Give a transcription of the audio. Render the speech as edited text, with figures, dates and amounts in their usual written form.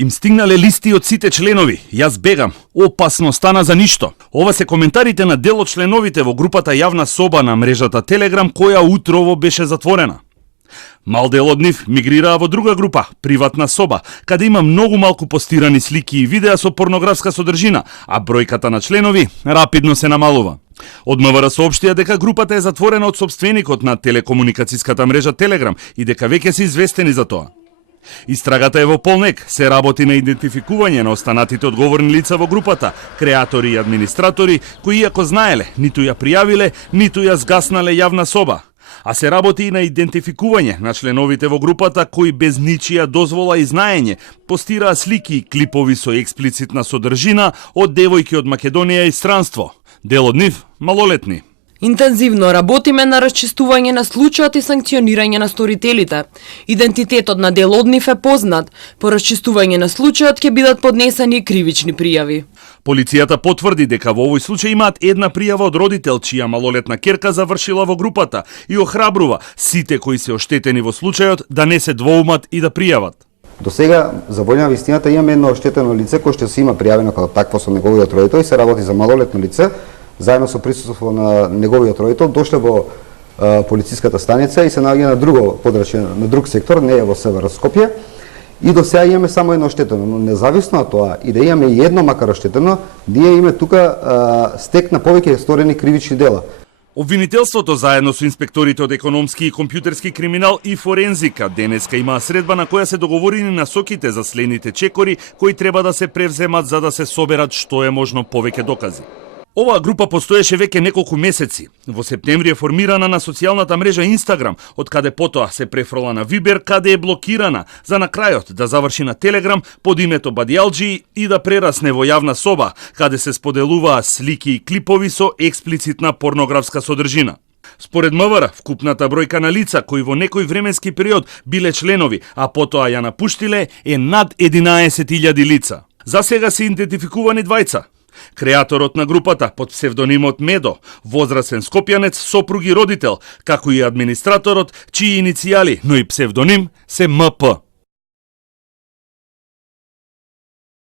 Им стигнале листи од сите членови. Јас бегам. Опасно стана за ништо. Ова се коментарите на дел од членовите во групата Јавна соба на мрежата Телеграм, која утрово беше затворена. Мал дел од нив мигрираа во друга група, приватна соба, каде има многу малку постирани слики и видеа со порнографска содржина, а бројката на членови рапидно се намалува. Од МВР соопштија дека групата е затворена од собственикот на телекомуникацијската мрежа Телеграм и дека веќе се известени за тоа. Истрагата е во полнек, се работи на идентификување на останатите одговорни лица во групата, креатори и администратори, кои иако знаеле, ниту ја пријавиле, ниту ја згаснале Јавна соба. А се работи и на идентификување на членовите во групата кои без ничија дозвола и знаење постираа слики и клипови со експлицитна содржина од девојки од Македонија и странство. Дел од нив малолетни. Интензивно работиме на расчистување на случајот и санкционирање на сторителите. Идентитетот на дел од нив е познат. По расчистување на случајот ќе бидат поднесени кривични пријави. Полицијата потврди дека во овој случај имаат една пријава од родител чија малолетна ќерка завршила во групата и охрабрува сите кои се оштетени во случајот да не се двоумат и да пријават. До сега, за волја на вистината, имаме едно оштетено лице кој што се има пријавено како такво со неговиот родител и се работи за малолетно лице, заедно со присуство на неговиот родител, дошле во полициската станица и се наоѓа на друго подрачје, на друг сектор, не е во Север Скопје. И до сега имаме само едно оштетено, но независно од тоа и да имаме и едно макар оштетено, ние имаме тука стек на повеќе сторени кривични дела. Обвинителството заедно со инспекторите од економски и компјутерски криминал и форензика денеска имаа средба на која се договорени насоките за следните чекори кои треба да се превземат за да се соберат што е можно повеќе докази. Оваа група постоеше веќе неколку месеци. Во септември е формирана на социјалната мрежа Инстаграм, од каде потоа се префрла на Вибер, каде е блокирана, за на крајот да заврши на Телеграм под името Бадијалџи и да прерасне во Јавна соба, каде се споделуваа слики и клипови со експлицитна порнографска содржина. Според МВР, вкупната бројка на лица кои во некој временски период биле членови, а потоа ја напуштиле, е над 11.000 лица. За сега се идентификувани двајца. Креаторот на групата под псевдонимот Медо, возрасен скопјанец, сопруг и родител, како и администраторот, чии иницијали, но и псевдоним се МП.